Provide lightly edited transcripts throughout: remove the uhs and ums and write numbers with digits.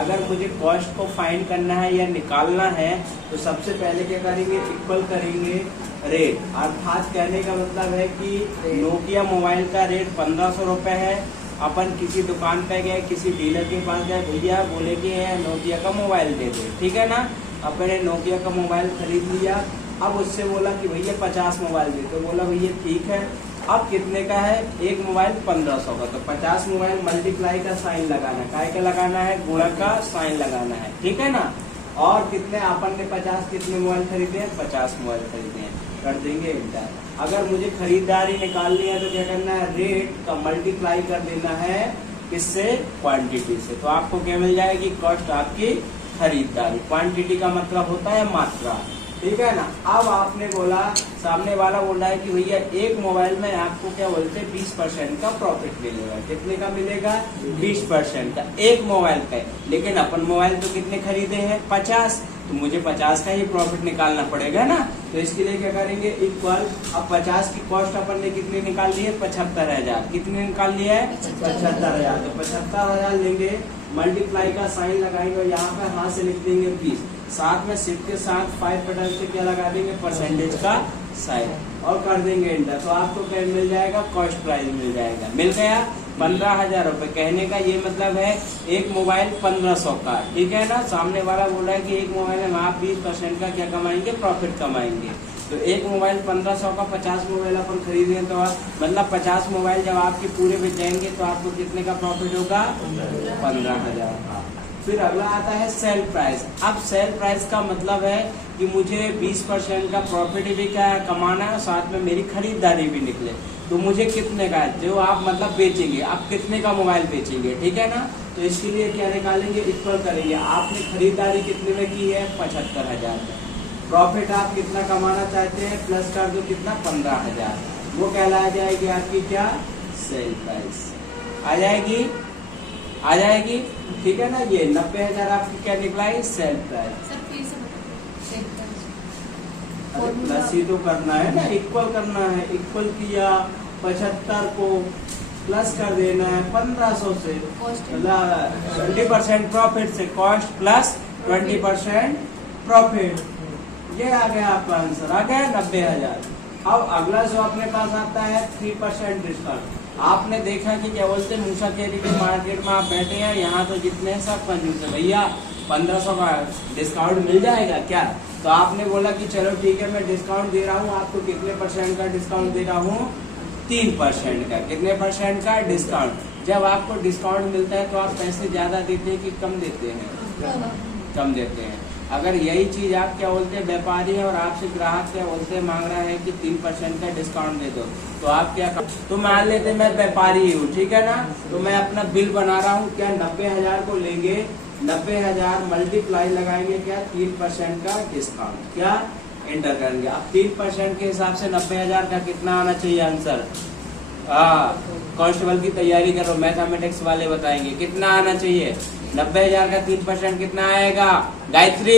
अगर मुझे कॉस्ट को फाइंड करना है या निकालना है तो सबसे पहले क्या करेंगे, इक्वल करेंगे रेट। अर्थात कहने का मतलब है कि नोकिया मोबाइल का रेट 1500 रुपए है। अपन किसी दुकान पे गए, किसी डीलर के पास गए, भैया बोले कि नोकिया का मोबाइल दे दो, ठीक है ना। अपने नोकिया का मोबाइल खरीद लिया। अब उससे बोला कि भैया 50 मोबाइल दे दो, बोला भैया ठीक है। अब कितने का है, एक मोबाइल 1500 का, तो 50 मोबाइल मल्टीप्लाई का साइन लगाना, काय का लगाना है, गुणा का साइन लगाना है, ठीक है ना। और कितने अपन ने 50 कितने मोबाइल खरीदे हैं, 50 मोबाइल खरीदे हैं, कर देंगे इंटर। अगर मुझे खरीदारी निकालनी है तो क्या करना है, रेट का मल्टीप्लाई कर देना है किससे, क्वांटिटी से। तो आपको क्या मिल जाएगी, कॉस्ट आपकी खरीदारी। क्वांटिटी का मतलब होता है मात्रा, ठीक है ना। अब आपने बोला, सामने वाला बोल रहा है कि भैया एक मोबाइल में आपको क्या बोलते हैं 20% का प्रॉफिट मिलेगा। कितने का मिलेगा, 20% का एक मोबाइल पे। लेकिन अपन मोबाइल तो कितने खरीदे हैं, 50, तो मुझे 50 का ही प्रॉफिट निकालना पड़ेगा ना। तो इसके लिए क्या करेंगे, इक्वल। अब 50 की कॉस्ट अपन ने कितनी निकाल ली है, 75,000। कितने निकाल लिया है, 75,000। तो 75,000 लेंगे, मल्टीप्लाई का साइन लगाएंगे, यहाँ पे हाथ से लिख देंगे 20, साथ में शिफ्ट के साथ 5 बटन से क्या लगा देंगे, परसेंटेज का साइन, और कर देंगे एंटर। तो आपको क्या मिल जाएगा, कॉस्ट प्राइस मिल जाएगा। मिल गया 15,000 रुपए। कहने का ये मतलब है एक मोबाइल 1500 का, ठीक है ना। सामने वाला बोल रहा है कि एक मोबाइल में आप 20% का क्या कमाएंगे, प्रॉफिट कमाएंगे। तो एक मोबाइल 1500 का 50 मोबाइल अपन खरीदें तो मतलब 50 मोबाइल जब आपके पूरे बिक जाएंगे तो आपको कितने का प्रॉफिट होगा, 15,000 का। फिर अगला आता है सेल प्राइस। अब सेल प्राइस का मतलब है कि मुझे 20% का प्रॉफिट भी क्या कमाना है, साथ में मेरी खरीदारी भी निकले। तो मुझे कितने का है, जो आप मतलब बेचेंगे, आप कितने का मोबाइल बेचेंगे, ठीक है ना। तो इसके लिए क्या निकालेंगे, इक्वल करेंगे। आपने खरीदारी कितने में की है, 75,000 में। प्रॉफिट आप कितना कमाना चाहते हैं, प्लस कर दो कितना, 15,000। वो कहला जाएगी आपकी क्या, सेल प्राइस आ जाएगी, आ जाएगी, ठीक है ना। ये 90,000 आपकी क्या निकला है, सेल प्राइस। प्लस ही तो करना है ना, इक्वल करना है। इक्वल किया, 75 को प्लस कर देना है 1500 से, 20% प्रॉफिट से, कॉस्ट प्लस 20% प्रॉफिट। ये आ गया आपका आंसर, आ गया 90,000। अब अगला जो अपने पास आता है 3% डिस्काउंट। आपने देखा कि क्या बोलते हैं, मूसा केरी के मार्केट में आप बैठे हैं, यहाँ तो जितने हैं सब कंजूस है, भैया 1500 का डिस्काउंट मिल जाएगा क्या। तो आपने बोला कि चलो ठीक है मैं डिस्काउंट दे रहा हूँ आपको। कितने % का डिस्काउंट दे रहा हूँ, 3% का। कितने % का डिस्काउंट। जब आपको डिस्काउंट मिलता है तो आप पैसे ज्यादा देते हैं कि कम देते हैं, कम देते हैं। अगर यही चीज आप क्या बोलते हैं, व्यापारी है और आपसे ग्राहक क्या बोलते हैं, मांग रहा है कि 3% का डिस्काउंट दे दो, तो आप क्या तो मान लेते मैं व्यापारी हूँ, ठीक है ना। तो मैं अपना बिल बना रहा हूँ, क्या 90,000 को लेंगे, 90,000 मल्टीप्लाई लगाएंगे क्या, 3% का डिस्काउंट, क्या एंटर करेंगे। अब 3% के हिसाब से 90,000 का कितना आना चाहिए आंसर। कांस्टेबल की तैयारी करो, मैथमेटिक्स वाले बताएंगे कितना आना चाहिए। 90,000 का 3% कितना आएगा, गायत्री।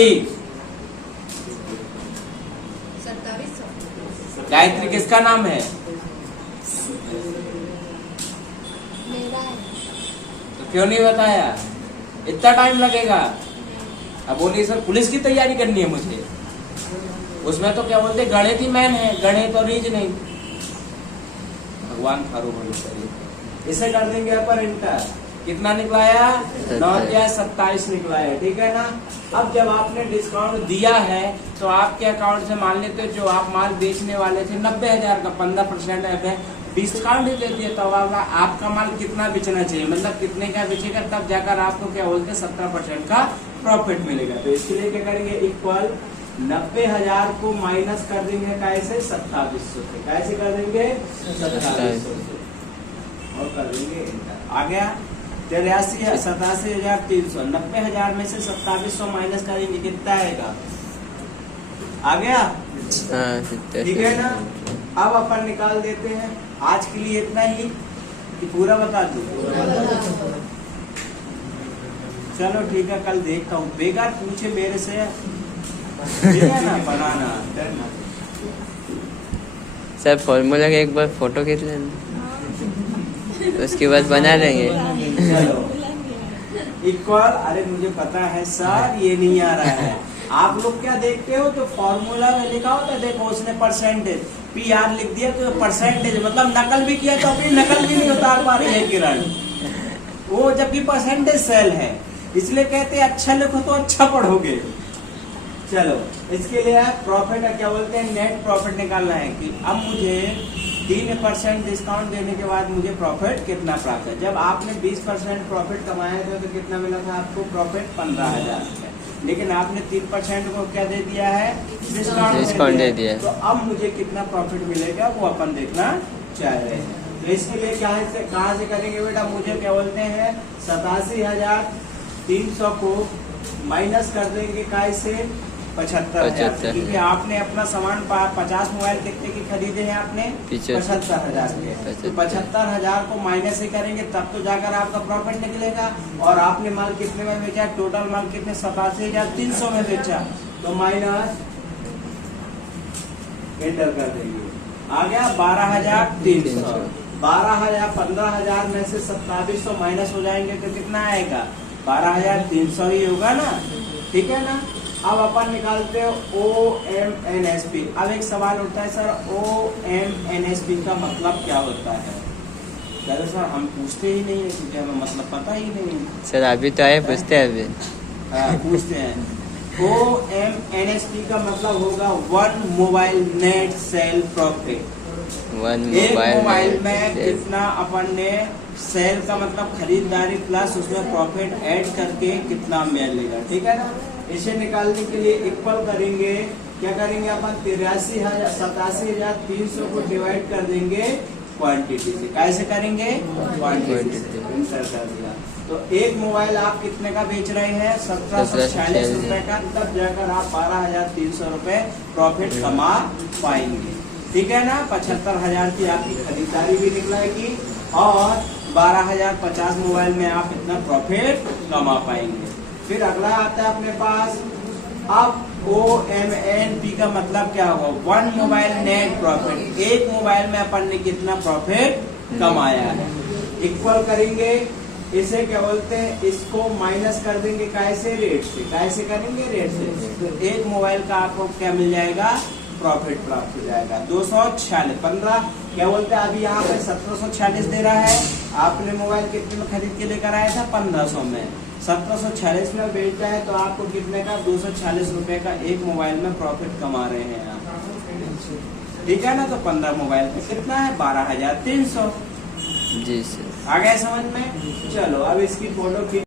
2700। गायत्री किसका नाम है, मेरा है। तो क्यों नहीं बताया, इतना टाइम लगेगा। अब बोलिए सर पुलिस की तैयारी करनी है मुझे, उसमें तो क्या बोलते गणित ही मैन है, गणित और रीजनिंग। भगवान थारू भरोसे इसे कर देंगे अपर इंटर। कितना निकलाया, 9,27 निकलाया, ठीक है ना। अब जब आपने डिस्काउंट दिया है तो आपके अकाउंट से मान लेते जो आप माल बेचने वाले थे 90,000 का 15% डिस्काउंट ही दे दिया, तो आपका माल कितना बेचना चाहिए, मतलब कितने का बेचेगा, तब जाकर आपको क्या बोलते 17% का प्रॉफिट मिलेगा। तो इसके लिए क्या करेंगे, इक्वल 90,000 को माइनस कर देंगे कैसे, 2700 से। कैसे कर देंगे, 2700 से, और कर देंगे इंटर। आ गया 87,300। 90,000 में से 2700 माइनस करेंगे, कितना आएगा, आ गया, ठीक है ना। अब अपन निकाल देते हैं। आज के लिए इतना ही कि पूरा बता दूं, चलो ठीक है, कल देखता हूँ। बेकार पूछे मेरे से, ठीक है ना, बनाना। सर फॉर्मूला का एक बार फोटो खींच लेना, उसके बाद बना लेंगे। चलो इक्वल, अरे मुझे पता है सर, ये नहीं आ रहा है। आप लोग क्या देखते हो, जो फॉर्मूला में लिखा होता है, देखो उसने परसेंटेज PR लिख दिया तो परसेंटेज, मतलब नकल भी किया तो अपनी नकल भी नहीं उतार पा रही है किरण वो, जबकि परसेंटेज सेल है। इसलिए कहते हैं अच्छा लिखो तो अच्छा पढ़ोगे। चलो, इसके लिए प्रॉफिट क्या बोलते हैं, नेट प्रॉफिट निकालना है कि अब मुझे 3% डिस्काउंट देने के बाद मुझे प्रॉफिट कितना प्राप्त है। जब आपने 20% प्रॉफिट कमाया था तो कितना मिला था आपको प्रॉफिट, 15,000 रुपए। लेकिन आपने 3% को क्या दे दिया है, डिस्काउंट दे दिया। तो अब मुझे कितना प्रॉफिट मिलेगा वो अपन देखना चाह रहे हैं। तो इसके लिए कहाँ से करेंगे बेटा, मुझे क्या बोलते हैं 87,300 को माइनस कर देंगे काय से, 75,000, क्योंकि आपने अपना सामान 50 मोबाइल कितने की खरीदे हैं आपने, 75,000 के। तो 75,000 को माइनस ही करेंगे तब तो जाकर आपका प्रॉफिट निकलेगा। और आपने माल कितने में बेचा, टोटल माल कितने 87,300 में बेचा, तो माइनस एंटर कर देंगे, आ गया 12,300। 15,000 में से 2700 माइनस हो जाएंगे तो कितना आएगा, 12,300 ही होगा ना, ठीक है ना। अब अपन निकालते हो OMNSP। अब एक सवाल उठता है सर, OMNSP का मतलब क्या होता है। कहते सर हम पूछते ही नहीं है क्योंकि हमें मतलब पता ही नहीं है। सर अभी तो आए, पूछते हैं अभी। पूछते हैं। OMNSP का मतलब होगा one mobile net sale profit. एक मोबाइल में कितना अपन ने सेल का मतलब खरीदारी प्लस उसमें प्रॉफिट ऐड करके कितना मिलेगा, ठीक है ना। इसे निकालने के लिए इक्वल करेंगे, क्या करेंगे अपन 87,300 को डिवाइड कर देंगे क्वांटिटी से। कैसे करेंगे, क्वांटिटी से इंटर कर दिया। तो एक मोबाइल आप कितने का बेच रहे हैं, 1746 रुपए का, तब जाकर आप 12,300 रुपए प्रॉफिट कमा पाएंगे, ठीक है ना। 75,000 की आपकी खरीदारी भी निकलेगी और 12,050 मोबाइल में आप इतना प्रॉफिट कमा पाएंगे। फिर अगला आता है अपने पास, अब OMNP का मतलब क्या होगा, वन मोबाइल नेट प्रॉफिट। एक मोबाइल में अपन ने कितना प्रॉफिट कमाया है, इक्वल करेंगे। इसे क्या बोलते हैं, इसको माइनस कर देंगे कैसे, रेट से। कैसे करेंगे, रेट से। तो एक मोबाइल का आपको क्या मिल जाएगा, प्रॉफिट प्राप्त हो जाएगा 246। 15 क्या बोलते हैं, अभी यहाँ पे 1746 दे रहा है, आपने मोबाइल कितने में खरीद के लेकर आया था, 1500 में। 1746 में बेचता है तो आपको कितने का, 246 रुपए का एक मोबाइल में प्रॉफिट कमा रहे हैं आप, ठीक है ना। तो 15 मोबाइल में कितना है, 12,300। जी सर, आ गया समझ में। चलो अब इसकी फोटो खींच